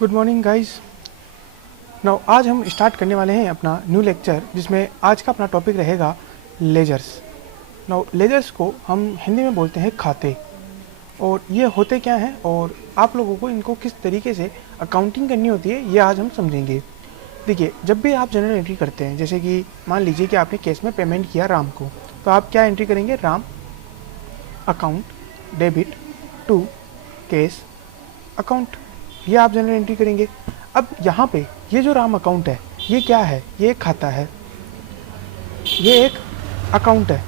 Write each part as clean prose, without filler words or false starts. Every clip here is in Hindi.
Good morning guys. नाउ आज हम स्टार्ट करने वाले हैं अपना न्यू लेक्चर, जिसमें आज का अपना टॉपिक रहेगा लेजर्स। नाउ लेजर्स को हम हिंदी में बोलते हैं खाते, और ये होते क्या हैं और आप लोगों को इनको किस तरीके से अकाउंटिंग करनी होती है ये आज हम समझेंगे। देखिए, जब भी आप जनरल एंट्री करते हैं, जैसे कि मान लीजिए कि आपने केस में पेमेंट किया राम को, तो आप क्या एंट्री करेंगे? Ram account debit to cash account, ये आप जनरल एंट्री करेंगे। अब यहाँ पे ये जो राम अकाउंट है ये क्या है? ये एक खाता है, ये एक अकाउंट है।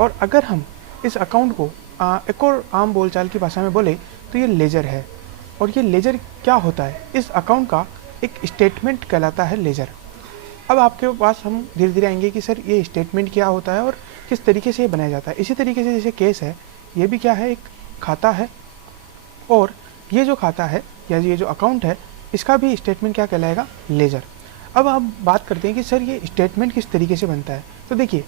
और अगर हम इस अकाउंट को एक और आम बोलचाल की भाषा में बोले तो ये लेजर है। और ये लेजर क्या होता है? इस अकाउंट का एक स्टेटमेंट कहलाता है लेजर। अब आपके पास हम धीरे धीरे आएंगे कि सर ये स्टेटमेंट क्या होता है और किस तरीके से ये बनाया जाता है। इसी तरीके से जैसे केस है, ये भी क्या है? एक खाता है। और ये जो खाता है या ये जो अकाउंट है, इसका भी स्टेटमेंट क्या कहलाएगा? लेजर। अब हम बात करते हैं कि सर ये स्टेटमेंट किस तरीके से बनता है। तो देखिए,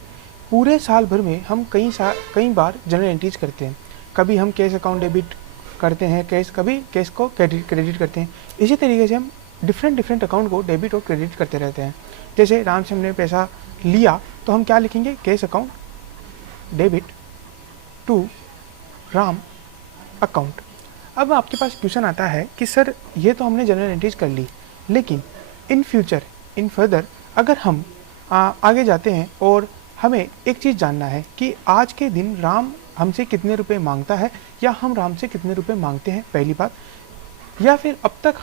पूरे साल भर में हम कई बार जनरल एंट्रीज करते हैं। कभी हम केस अकाउंट डेबिट करते हैं, कभी केस को क्रेडिट करते हैं। इसी तरीके से हम डिफरेंट अकाउंट को डेबिट और क्रेडिट करते रहते हैं। जैसे राम से हमने पैसा लिया तो हम क्या लिखेंगे? Cash account debit to Ram account. अब आपके पास क्वेश्चन आता है कि सर ये तो हमने जनरल एंट्रीज कर ली, लेकिन इन फ्यूचर इन फर्दर अगर हम आगे जाते हैं और हमें एक चीज़ जानना है कि आज के दिन राम हमसे कितने रुपए मांगता है या हम राम से कितने रुपए मांगते हैं, पहली बात। या फिर अब तक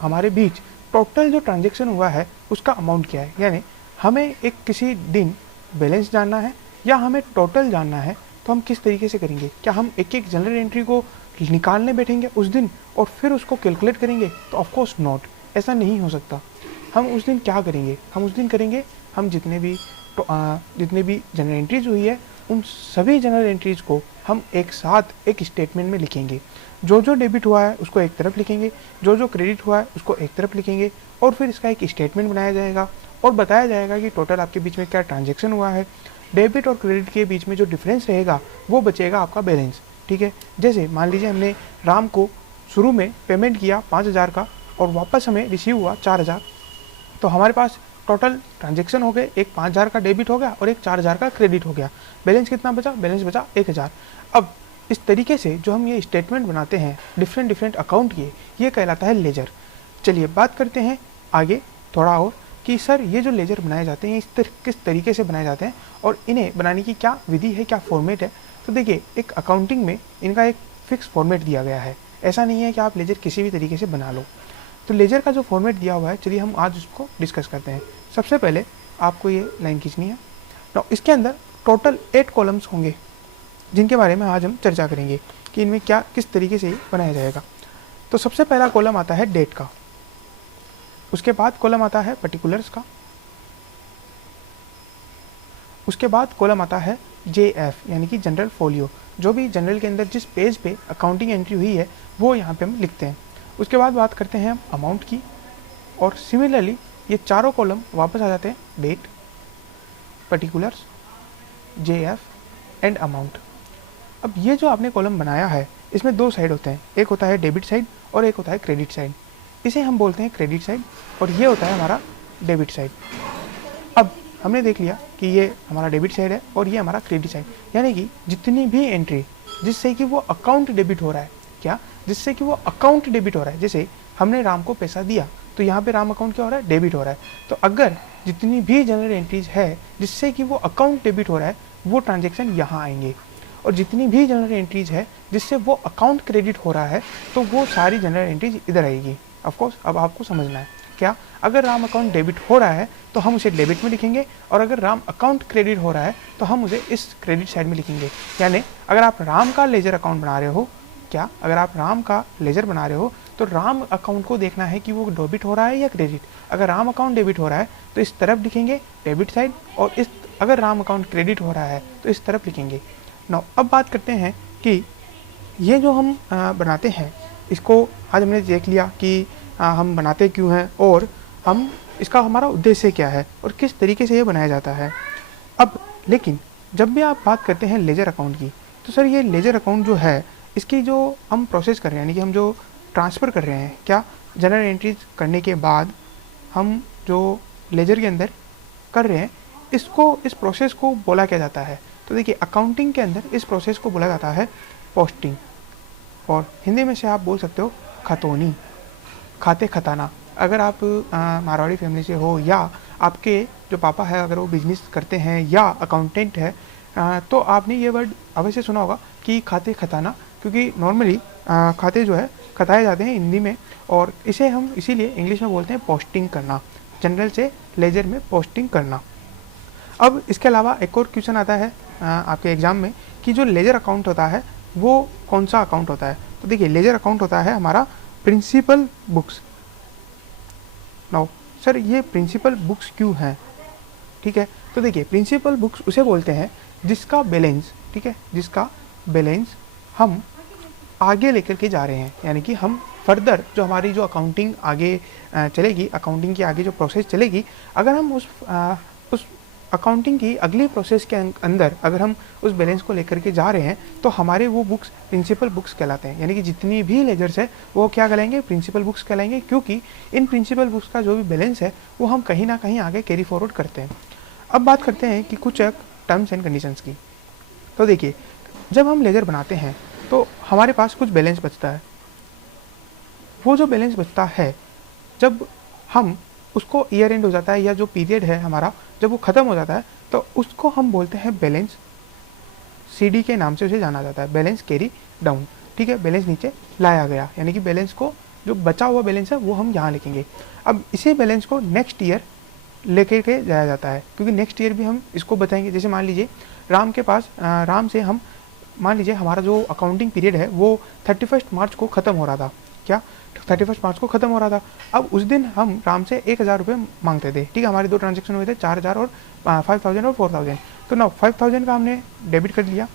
हमारे बीच टोटल जो ट्रांजेक्शन हुआ है उसका अमाउंट क्या है। यानी हमें एक किसी दिन बैलेंस जानना है या हमें टोटल जानना है, तो हम किस तरीके से करेंगे? क्या हम एक एक जनरल एंट्री को निकालने बैठेंगे उस दिन और फिर उसको कैलकुलेट करेंगे? तो ऑफ कोर्स नॉट, ऐसा नहीं हो सकता। हम उस दिन क्या करेंगे? हम उस दिन करेंगे, हम जितने भी जनरल एंट्रीज हुई है उन सभी जनरल एंट्रीज को हम एक साथ एक स्टेटमेंट में लिखेंगे। जो जो डेबिट हुआ है उसको एक तरफ लिखेंगे, जो जो क्रेडिट हुआ है उसको एक तरफ लिखेंगे, और फिर इसका एक स्टेटमेंट बनाया जाएगा और बताया जाएगा कि टोटल आपके बीच में क्या ट्रांजेक्शन हुआ है। डेबिट और क्रेडिट के बीच में जो डिफरेंस रहेगा वो बचेगा आपका बैलेंस। ठीक है, जैसे मान लीजिए हमने राम को शुरू में पेमेंट किया 5,000 का और वापस हमें रिसीव हुआ 4,000, तो हमारे पास टोटल ट्रांजेक्शन हो गए, एक 5,000 का डेबिट हो गया और एक 4,000 का क्रेडिट हो गया। बैलेंस कितना बचा? बैलेंस बचा 1,000। अब इस तरीके से जो हम ये स्टेटमेंट बनाते हैं डिफरेंट अकाउंट के, ये कहलाता है लेजर। चलिए बात करते हैं आगे थोड़ा और कि सर ये जो लेजर बनाए जाते हैं किस तरीके से बनाए जाते हैं और इन्हें बनाने की क्या विधि है, क्या फॉर्मेट है। तो देखिए, एक अकाउंटिंग में इनका एक फिक्स फॉर्मेट दिया गया है। ऐसा नहीं है कि आप लेजर किसी भी तरीके से बना लो। तो लेजर का जो फॉर्मेट दिया हुआ है, चलिए हम आज उसको डिस्कस करते हैं। सबसे पहले आपको ये लाइन खींचनी है। तो इसके अंदर टोटल 8 कॉलम्स होंगे, जिनके बारे में आज हम चर्चा करेंगे कि इनमें क्या किस तरीके से बनाया जाएगा। तो सबसे पहला कॉलम आता है डेट का, उसके बाद कॉलम आता है पर्टिकुलर्स का, उसके बाद कॉलम आता है JF यानी कि जनरल फोलियो। जो भी जनरल के अंदर जिस पेज पे अकाउंटिंग एंट्री हुई है वो यहाँ पे हम लिखते हैं। उसके बाद बात करते हैं हम अमाउंट की, और सिमिलरली ये चारों कॉलम वापस आ जाते हैं date, particulars, JF and amount. अब ये जो आपने कॉलम बनाया है इसमें 2 साइड होते हैं, एक होता है डेबिट साइड और एक होता है क्रेडिट साइड। इसे हम बोलते हैं क्रेडिट साइड और ये होता है हमारा डेबिट साइड। अब हमने देख लिया कि ये हमारा डेबिट साइड है और ये हमारा क्रेडिट साइड, यानी कि जितनी भी एंट्री जिससे कि वो अकाउंट डेबिट हो रहा है, क्या? जिससे कि वो अकाउंट डेबिट हो रहा है। जैसे हमने राम को पैसा दिया तो यहाँ पे राम अकाउंट क्या हो रहा है? डेबिट हो रहा है। तो अगर जितनी भी जनरल एंट्रीज है जिससे कि वो अकाउंट डेबिट हो रहा है, वो ट्रांजेक्शन यहाँ आएंगे। और जितनी भी जनरल एंट्रीज है जिससे वो अकाउंट क्रेडिट हो रहा है, तो वो सारी जनरल एंट्रीज इधर आएगी। ऑफकोर्स अब आपको समझना है क्या? अगर राम अकाउंट डेबिट हो रहा है तो हम उसे डेबिट में लिखेंगे, और अगर राम अकाउंट क्रेडिट हो रहा है तो हम उसे इस क्रेडिट साइड में लिखेंगे। यानी अगर आप राम का लेजर अकाउंट बना रहे हो, क्या अगर आप राम का लेजर बना रहे हो तो राम अकाउंट को देखना है कि वो डेबिट हो रहा है या क्रेडिट। अगर राम अकाउंट डेबिट हो रहा है तो इस तरफ लिखेंगे डेबिट साइड, और अगर राम अकाउंट क्रेडिट हो रहा है तो इस तरफ लिखेंगे। नाउ अब बात करते हैं कि ये जो हम बनाते हैं, इसको आज हमने देख लिया कि हम बनाते क्यों हैं और हम इसका हमारा उद्देश्य क्या है और किस तरीके से ये बनाया जाता है। अब लेकिन जब भी आप बात करते हैं लेजर अकाउंट की, तो सर ये लेजर अकाउंट जो है इसकी जो हम प्रोसेस कर रहे हैं, यानी कि हम जो ट्रांसफ़र कर रहे हैं, क्या जनरल एंट्रीज करने के बाद हम जो लेजर के अंदर कर रहे हैं इस प्रोसेस को बोला क्या जाता है? तो देखिए अकाउंटिंग के अंदर इस प्रोसेस को बोला जाता है पोस्टिंग, और हिंदी में से आप बोल सकते हो खतौनी, खाते खताना। अगर आप मारवाड़ी फैमिली से हो या आपके जो पापा है अगर वो बिजनेस करते हैं या अकाउंटेंट है तो आपने ये वर्ड अवश्य सुना होगा कि खाते खताना, क्योंकि नॉर्मली खाते जो है खताए जाते हैं हिंदी में, और इसे हम इसीलिए इंग्लिश में बोलते हैं पोस्टिंग करना, जनरल से लेजर में पोस्टिंग करना। अब इसके अलावा एक और क्वेश्चन आता है आपके एग्जाम में कि जो लेजर अकाउंट होता है वो कौन सा अकाउंट होता है? तो देखिए लेजर अकाउंट होता है हमारा प्रिंसिपल बुक्स। नाउ सर ये प्रिंसिपल बुक्स क्यों हैं? ठीक है, तो देखिए प्रिंसिपल बुक्स उसे बोलते हैं जिसका बैलेंस, ठीक है, जिसका बैलेंस हम आगे लेकर के जा रहे हैं, यानी कि हम फर्दर जो हमारी जो अकाउंटिंग आगे चलेगी, अकाउंटिंग की आगे जो प्रोसेस चलेगी, अगर हम उस अकाउंटिंग की अगली प्रोसेस के अंदर अगर हम उस बैलेंस को लेकर के जा रहे हैं तो हमारे वो बुक्स प्रिंसिपल बुक्स कहलाते हैं। यानी कि जितनी भी लेजर्स है वो क्या कहलाएंगे? प्रिंसिपल बुक्स कहलाएंगे, क्योंकि इन प्रिंसिपल बुक्स का जो भी बैलेंस है वो हम कहीं ना कहीं आगे कैरी फॉरवर्ड करते हैं। अब बात करते हैं कि कुछ टर्म्स एंड कंडीशंस की। तो देखिए जब हम लेजर बनाते हैं तो हमारे पास कुछ बैलेंस बचता है। वो जो बैलेंस बचता है जब हम उसको ईयर एंड हो जाता है या जो पीरियड है हमारा जब वो ख़त्म हो जाता है तो उसको हम बोलते हैं बैलेंस CD के नाम से उसे जाना जाता है, बैलेंस कैरी डाउन। ठीक है, बैलेंस नीचे लाया गया, यानी कि बैलेंस को जो बचा हुआ बैलेंस है वो हम यहाँ लिखेंगे। अब इसी बैलेंस को नेक्स्ट ईयर लेकर के जाया जाता है, क्योंकि नेक्स्ट ईयर भी हम इसको बताएंगे। जैसे मान लीजिए राम के पास राम से हम मान लीजिए हमारा जो अकाउंटिंग पीरियड है वो 31 मार्च को ख़त्म हो रहा था। क्या 31 मार्च को ख़त्म हो रहा था? अब उस दिन हम राम से 1000 रुपये मांगते थे। ठीक है, हमारे दो ट्रांजेक्शन हुए थे, 4000 और 5000 और 4000। तो ना 5000 का हमने डेबिट कर लिया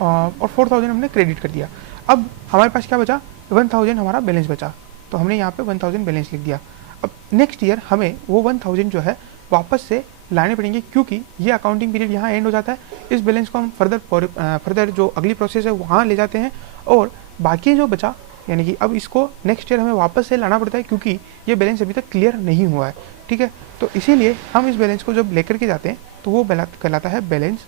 और 4000 हमने क्रेडिट कर दिया। अब हमारे पास क्या बचा? 1000 हमारा बैलेंस बचा, तो हमने यहाँ पे 1000 बैलेंस लिख दिया। अब नेक्स्ट ईयर हमें वो 1000 जो है वापस से लाने पड़ेंगे, क्योंकि ये अकाउंटिंग पीरियड यहाँ एंड हो जाता है। इस बैलेंस को हम फर्दर जो अगली प्रोसेस है वहाँ ले जाते हैं, और बाकी जो बचा यानी कि अब इसको नेक्स्ट ईयर हमें वापस से लाना पड़ता है, क्योंकि ये बैलेंस अभी तक क्लियर नहीं हुआ है। ठीक है, तो इसीलिए हम इस बैलेंस को जब लेकर के जाते हैं तो वो कहलाता है बैलेंस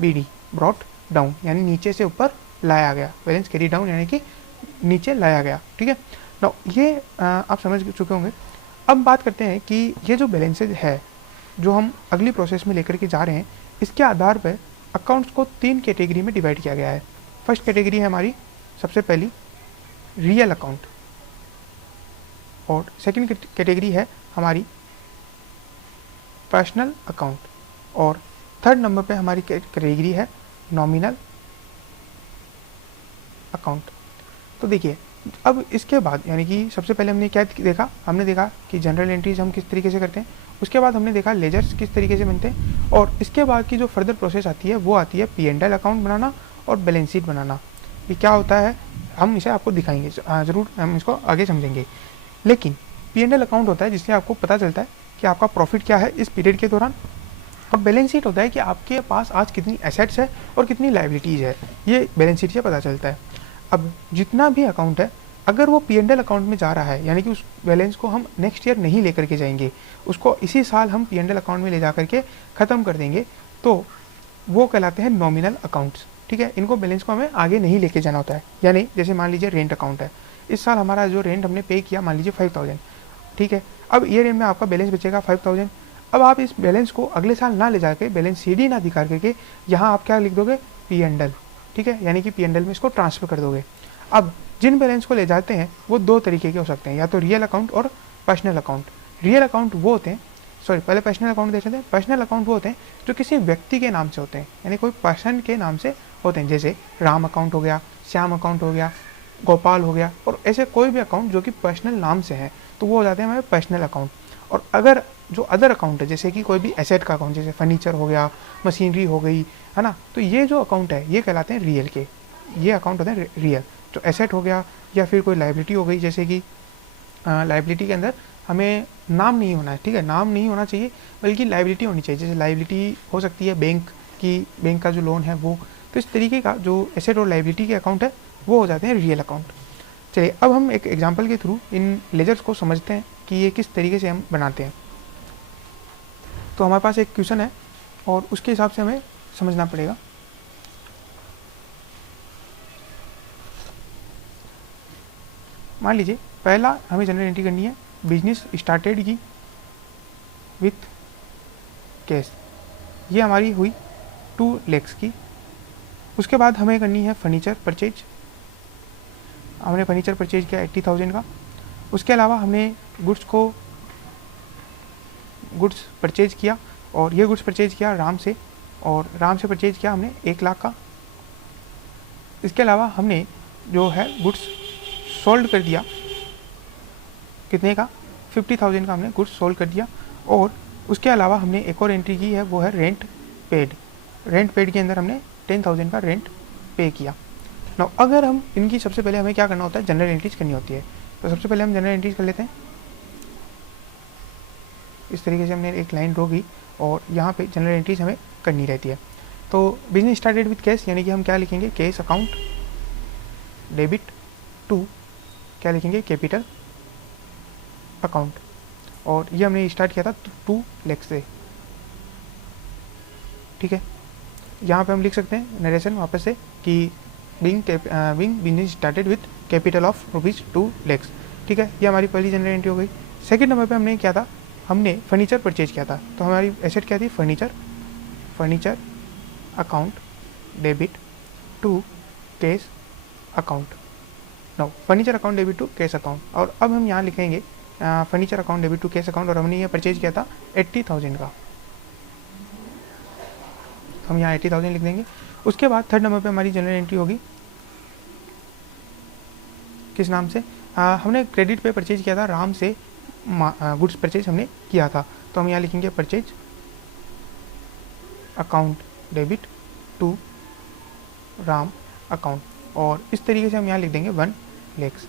BD, ब्रॉट डाउन, यानी नीचे से ऊपर लाया गया, बैलेंस कैरी डाउन यानी कि नीचे लाया गया। ठीक है, ना ये आप समझ चुके होंगे। अब बात करते हैं कि ये जो बैलेंसेज है जो हम अगली प्रोसेस में लेकर के जा रहे हैं, इसके आधार पर अकाउंट्स को 3 कैटेगरी में डिवाइड किया गया है। फर्स्ट कैटेगरी है हमारी सबसे पहली रियल अकाउंट, और सेकंड कैटेगरी है हमारी पर्सनल अकाउंट, और थर्ड नंबर पे हमारी कैटेगरी है नॉमिनल अकाउंट। तो देखिए अब इसके बाद यानी कि सबसे पहले हमने क्या देखा? हमने देखा कि जनरल एंट्रीज हम किस तरीके से करते हैं, उसके बाद हमने देखा लेजर्स किस तरीके से बनते हैं, और इसके बाद की जो फर्दर प्रोसेस आती है वो आती है P&L अकाउंट बनाना और बैलेंस शीट बनाना। ये क्या होता है हम इसे आपको दिखाएंगे, ज़रूर हम इसको आगे समझेंगे। लेकिन P&L अकाउंट होता है जिससे आपको पता चलता है कि आपका प्रॉफिट क्या है इस पीरियड के दौरान, और बैलेंस शीट होता है कि आपके पास आज कितनी एसेट्स है और कितनी लायबिलिटीज़ है, ये बैलेंस शीट से पता चलता है। अब जितना भी अकाउंट है अगर वो P&L अकाउंट में जा रहा है, यानी कि उस बैलेंस को हम नेक्स्ट ईयर नहीं लेकर के जाएंगे, उसको इसी साल हम P&L अकाउंट में ले जा करके ख़त्म कर देंगे, तो वो कहलाते हैं नॉमिनल अकाउंट्स। ठीक है, इनको बैलेंस को हमें आगे नहीं लेके जाना होता है। यानी जैसे मान लीजिए रेंट अकाउंट है, इस साल हमारा जो रेंट हमने पे किया मान लीजिए 5000। ठीक है, अब ईयर एंड में आपका बैलेंस बचेगा 5000। अब आप इस बैलेंस को अगले साल ना ले जाके बैलेंस CD ना दिखा करके यहाँ आप क्या लिख दोगे? P&L। ठीक है, यानी कि P&L में इसको ट्रांसफ़र कर दोगे। अब जिन बैलेंस को ले जाते हैं वो 2 तरीके के हो सकते हैं, या तो रियल अकाउंट और पर्सनल अकाउंट। रियल अकाउंट वो होते हैं, पहले पर्सनल अकाउंट देख लेते हैं। पर्सनल अकाउंट वो होते हैं जो किसी व्यक्ति के नाम से होते हैं, यानी कोई पर्सन के नाम से होते हैं। जैसे राम अकाउंट हो गया, श्याम अकाउंट हो गया, गोपाल हो गया, और ऐसे कोई भी अकाउंट जो कि पर्सनल नाम से हैं तो वो हो जाते हैं हमारे पर्सनल अकाउंट। और अगर जो अदर अकाउंट है जैसे कि कोई भी एसेट का अकाउंट, जैसे फर्नीचर हो गया, मशीनरी हो गई, है ना, तो ये जो अकाउंट है ये कहलाते हैं रियल के। ये अकाउंट होते हैं रियल। जो एसेट हो गया या फिर कोई लायबिलिटी हो गई, जैसे कि लायबिलिटी के अंदर हमें नाम नहीं होना है। ठीक है, नाम नहीं होना चाहिए बल्कि लायबिलिटी होनी चाहिए। जैसे लायबिलिटी हो सकती है बैंक की, बैंक का जो लोन है वो, तो इस तरीके का जो एसेट और लायबिलिटी के अकाउंट है वो हो जाते हैं रियल अकाउंट। चलिए अब हम एक एग्जांपल के थ्रू इन लेजर्स को समझते हैं कि ये किस तरीके से हम बनाते हैं। तो हमारे पास एक क्वेश्चन है और उसके हिसाब से हमें समझना पड़ेगा। मान लीजिए पहला हमें जनरल एंट्री करनी है, बिजनेस स्टार्टेड की विथ कैश, ये हमारी हुई 2 lakhs की। उसके बाद हमें करनी है फर्नीचर परचेज, हमने फर्नीचर परचेज किया 80,000 का। उसके अलावा हमने गुड्स परचेज किया और ये गुड्स परचेज किया राम से, और राम से परचेज किया हमने 1 लाख का। इसके अलावा हमने जो है गुड्स सोल्ड कर दिया, कितने का, 50,000 का हमने गुड्स सोल्ड कर दिया। और उसके अलावा हमने एक और एंट्री की है, वो है रेंट पेड। रेंट पेड के अंदर हमने 10,000 का रेंट पे किया। नाउ अगर हम इनकी सबसे पहले हमें क्या करना होता है, जनरल एंट्रीज करनी होती है। तो सबसे पहले हम जनरल एंट्रीज कर लेते हैं। इस तरीके से हमने एक लाइन ड्रॉ की और यहाँ पे जनरल एंट्रीज हमें करनी रहती है। तो बिजनेस स्टार्टेड विद कैश, यानी कि हम क्या लिखेंगे, कैश अकाउंट डेबिट टू, क्या लिखेंगे, कैपिटल अकाउंट। और ये हमने स्टार्ट किया था 2 lakhs से, ठीक है। यहाँ पे हम लिख सकते हैं नरेशन वापस से कि being business started with capital of ₹2 lakhs, ठीक है। ये हमारी पहली जनरल एंट्री हो गई। सेकंड नंबर पे हमने क्या था, हमने फर्नीचर परचेज किया था। तो हमारी एसेट क्या थी, furniture account debit to cash account. No, furniture account debit to cash account. और अब हम यहाँ लिखेंगे furniture account debit to cash account, और हमने ये परचेज किया था 80,000 का, हम यहाँ 80,000 लिख देंगे। उसके बाद थर्ड नंबर पे हमारी जनरल एंट्री होगी किस नाम से, हमने क्रेडिट पे परचेज किया था राम से, गुड्स परचेज हमने किया था। तो हम यहाँ लिखेंगे purchase account debit to Ram account, और इस तरीके से हम यहाँ लिख देंगे 1 lakhs।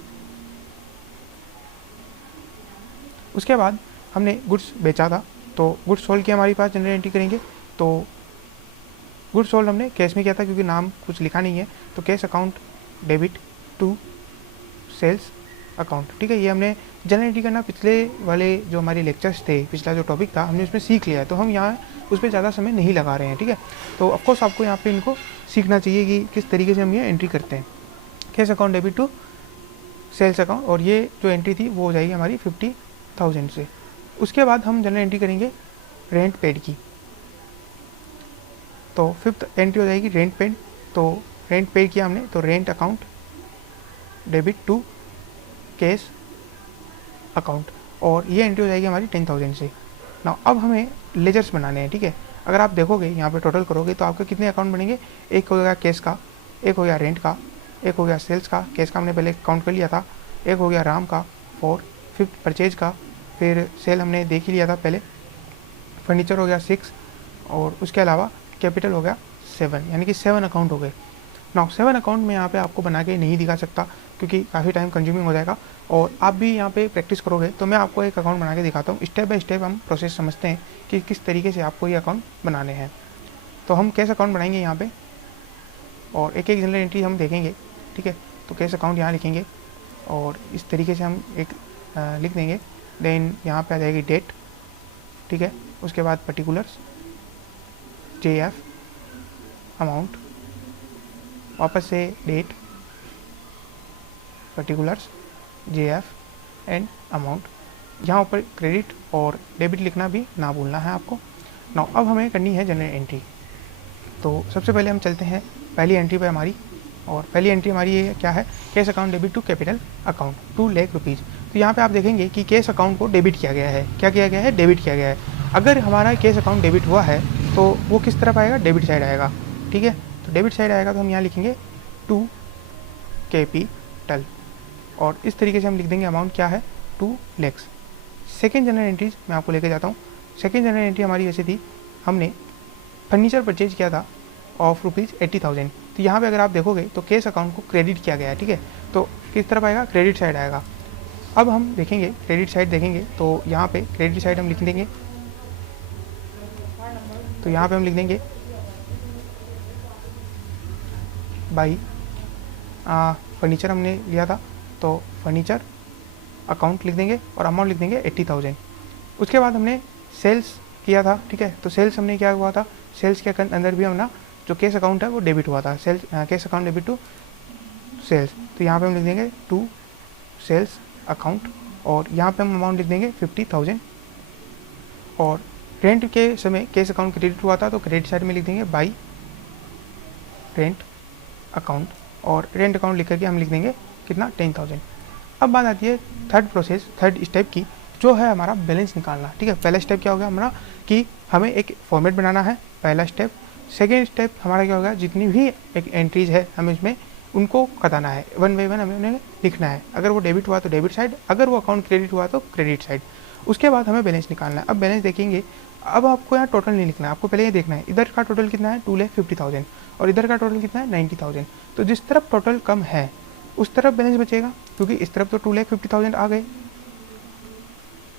उसके बाद हमने गुड्स बेचा था, तो गुड्स सोल्ड की हमारे पास जनरल एंट्री करेंगे। तो गुड्स सोल्ड हमने कैश में किया था क्योंकि नाम कुछ लिखा नहीं है, तो cash account debit to sales account, ठीक है। ये हमने जनरल एंट्री करना पिछले वाले जो हमारे लेक्चर्स थे, पिछला जो टॉपिक था हमने उसमें सीख लिया है, तो हम यहाँ उस पर ज़्यादा समय नहीं लगा रहे हैं, ठीक है। तो ऑफकोर्स आपको यहाँ पे इनको सीखना चाहिए कि किस तरीके से हम ये एंट्री करते हैं, cash account debit to sales account. और ये जो एंट्री थी वो हो जाएगी हमारी 50,000 से। उसके बाद हम जनरल एंट्री करेंगे रेंट पेड की, तो 5th एंट्री हो जाएगी रेंट पेड। तो रेंट पेड किया हमने, तो rent account debit to cash account, और ये एंट्री हो जाएगी हमारी 10,000 से। ना अब हमें लेजर्स बनाने हैं, ठीक है। अगर आप देखोगे यहाँ पे टोटल करोगे तो आपके कितने अकाउंट बनेंगे, एक हो गया कैश का, एक हो गया रेंट का, एक हो गया सेल्स का, कैश का हमने पहले काउंट कर लिया था, एक हो गया राम का 4, 5th परचेज का, फिर सेल हमने देख ही लिया था पहले, फर्नीचर हो गया 6, और उसके अलावा कैपिटल हो गया 7, यानी कि 7 अकाउंट हो गए। नाउ 7 अकाउंट में यहाँ पे आपको बना के नहीं दिखा सकता क्योंकि काफ़ी टाइम कंज्यूमिंग हो जाएगा, और आप भी यहाँ पे प्रैक्टिस करोगे तो मैं आपको एक अकाउंट बना के दिखाता हूँ। स्टेप बाय स्टेप हम प्रोसेस समझते हैं कि किस तरीके से आपको ये अकाउंट बनाने हैं। तो हम कैश अकाउंट बनाएंगे यहाँ पे, और एक एक जनरल एंट्री हम देखेंगे, ठीक है। तो कैश अकाउंट यहाँ लिखेंगे और इस तरीके से हम एक लिख देंगे। देन यहाँ पे आ जाएगी डेट, ठीक है। उसके बाद पर्टिकुलर्स, JF, अमाउंट, वापस से date, particulars, JF and amount. यहाँ ऊपर क्रेडिट और डेबिट लिखना भी ना भूलना है आपको। नाउ अब हमें करनी है जनरल एंट्री। तो सबसे पहले हम चलते हैं पहली एंट्री पे हमारी, और पहली एंट्री हमारी ये क्या है, cash account debit to capital account 2 lakh rupees. तो यहाँ पे आप देखेंगे कि कैश अकाउंट को डेबिट किया गया है। क्या किया गया है, डेबिट किया गया है। अगर हमारा कैश अकाउंट डेबिट हुआ है तो वो किस तरफ आएगा, डेबिट साइड आएगा, ठीक है। तो डेबिट साइड आएगा तो हम यहाँ लिखेंगे टू कैपिटल, और इस तरीके से हम लिख देंगे अमाउंट क्या है, 2 lakhs। सेकेंड जनरल एंट्रीज मैं आपको लेके जाता हूँ। सेकेंड जनरल एंट्री हमारी ऐसी थी, हमने फर्नीचर परचेज किया था ऑफ ₹80,000। तो यहाँ पे अगर आप देखोगे तो कैश अकाउंट को क्रेडिट किया गया है, ठीक है। तो किस तरफ आएगा, क्रेडिट साइड आएगा। अब हम देखेंगे क्रेडिट साइड देखेंगे तो यहाँ पे क्रेडिट साइड हम लिख देंगे, तो यहाँ पे हम लिख देंगे बाई फर्नीचर हमने लिया था तो फर्नीचर अकाउंट लिख देंगे और अमाउंट लिख देंगे 80,000। उसके बाद हमने सेल्स किया था, ठीक है, तो सेल्स हमने क्या हुआ था, सेल्स के अंदर भी हमने जो केस अकाउंट है वो डेबिट हुआ था, sales cash account debit to sales. तो यहाँ पे हम लिख देंगे टू सेल्स अकाउंट और यहाँ पे हम अमाउंट लिख देंगे 50,000। और रेंट के समय केस अकाउंट क्रेडिट हुआ था तो क्रेडिट साइड में लिख देंगे बाई रेंट अकाउंट और रेंट अकाउंट लिख करके हम लिख देंगे कितना 10,000। अब बात आती है थर्ड स्टेप की, जो है हमारा बैलेंस निकालना, ठीक है। पहला स्टेप क्या हो गया हमारा कि हमें एक फॉर्मेट बनाना है, पहला स्टेप। सेकेंड स्टेप हमारा क्या होगा, जितनी भी एक एंट्रीज है हमें इसमें उनको बताना है, वन बाई वन हमें उन्हें लिखना है। अगर वो डेबिट हुआ तो डेबिट साइड, अगर वो अकाउंट क्रेडिट हुआ तो क्रेडिट साइड। उसके बाद हमें बैलेंस निकालना है। अब बैलेंस देखेंगे, अब आपको यहाँ टोटल नहीं लिखना है, आपको पहले ये देखना है इधर का टोटल कितना है 2,50,000 और इधर का टोटल कितना है 90,000। तो जिस तरफ टोटल कम है उस तरफ बैलेंस बचेगा, क्योंकि इस तरफ तो 2,50,000 आ गए,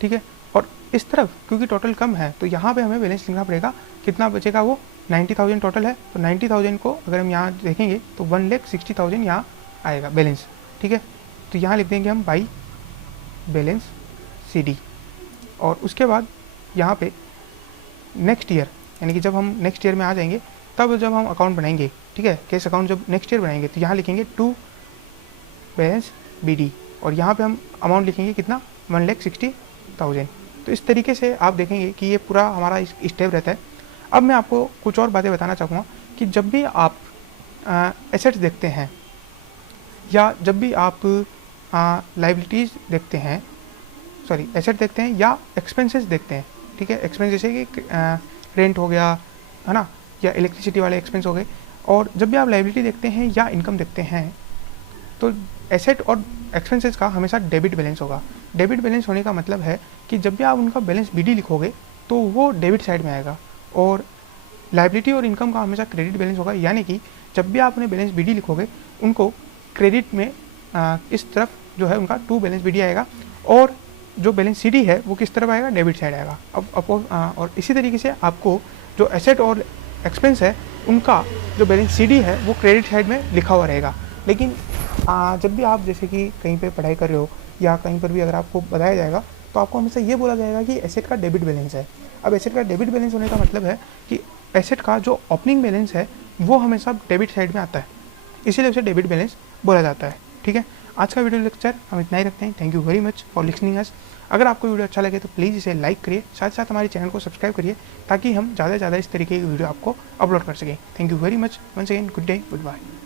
ठीक है। और इस तरफ क्योंकि टोटल कम है तो यहाँ पे हमें बैलेंस लिखना पड़ेगा, कितना बचेगा वो 90,000 टोटल है। तो 90,000 को अगर हम यहाँ देखेंगे तो 1,60,000 यहाँ आएगा बैलेंस, ठीक है। तो यहाँ लिख देंगे हम बाई बैलेंस CD। और उसके बाद यहाँ पे नेक्स्ट ईयर, यानी कि जब हम नेक्स्ट ईयर में आ जाएंगे तब जब हम अकाउंट बनाएंगे, ठीक है, केस अकाउंट जब नेक्स्ट ईयर बनाएंगे तो यहाँ लिखेंगे टू बैलेंस BD और यहाँ पे हम अमाउंट लिखेंगे कितना 1,60,000। तो इस तरीके से आप देखेंगे कि ये पूरा हमारा स्टेप रहता है। अब मैं आपको कुछ और बातें बताना चाहूँगा कि जब भी आप एसेट्स देखते हैं या जब भी आप लाइबिलिटीज़ देखते हैं, सॉरी एसेट देखते हैं या एक्सपेंसेस देखते हैं, ठीक है, एक्सपेंस जैसे कि रेंट हो गया है ना, या इलेक्ट्रिसिटी वाले एक्सपेंस हो गए। और जब भी आप लाइबिलिटी देखते हैं या इनकम देखते हैं तो एसेट और एक्सपेंसेस का हमेशा डेबिट बैलेंस होगा। डेबिट बैलेंस होने का मतलब है कि जब भी आप उनका बैलेंस BD लिखोगे तो वो डेबिट साइड में आएगा और लाइबिलिटी और इनकम का हमेशा क्रेडिट बैलेंस होगा। यानी कि जब भी आप उन्हें बैलेंस BD लिखोगे उनको क्रेडिट में इस तरफ जो है उनका टू बैलेंस BD आएगा और जो बैलेंस CD है वो किस तरफ आएगा, डेबिट साइड आएगा। और इसी तरीके से आपको जो एसेट और एक्सपेंस है उनका जो बैलेंस CD है वो क्रेडिट साइड में लिखा हुआ रहेगा। लेकिन जब भी आप जैसे कि कहीं पे पढ़ाई कर रहे हो या कहीं पर भी अगर आपको बताया जाएगा तो आपको हमेशा ये बोला जाएगा कि एसेट का डेबिट बैलेंस है। अब एसेट का डेबिट बैलेंस होने का मतलब है कि एसेट का जो ओपनिंग बैलेंस है वो हमेशा डेबिट साइड में आता है, इसीलिए उसे डेबिट बैलेंस बोला जाता है, ठीक है। आज का वीडियो लेक्चर हम इतना ही रखते हैं। Thank you very much for listening अस। अगर आपको वीडियो अच्छा लगे तो प्लीज़ इसे लाइक करिए, साथ साथ हमारे चैनल को सब्सक्राइब करिए ताकि हम ज़्यादा से ज़्यादा इस तरीके की वीडियो आपको अपलोड कर सकें। Thank you very much once again, good day, good bye.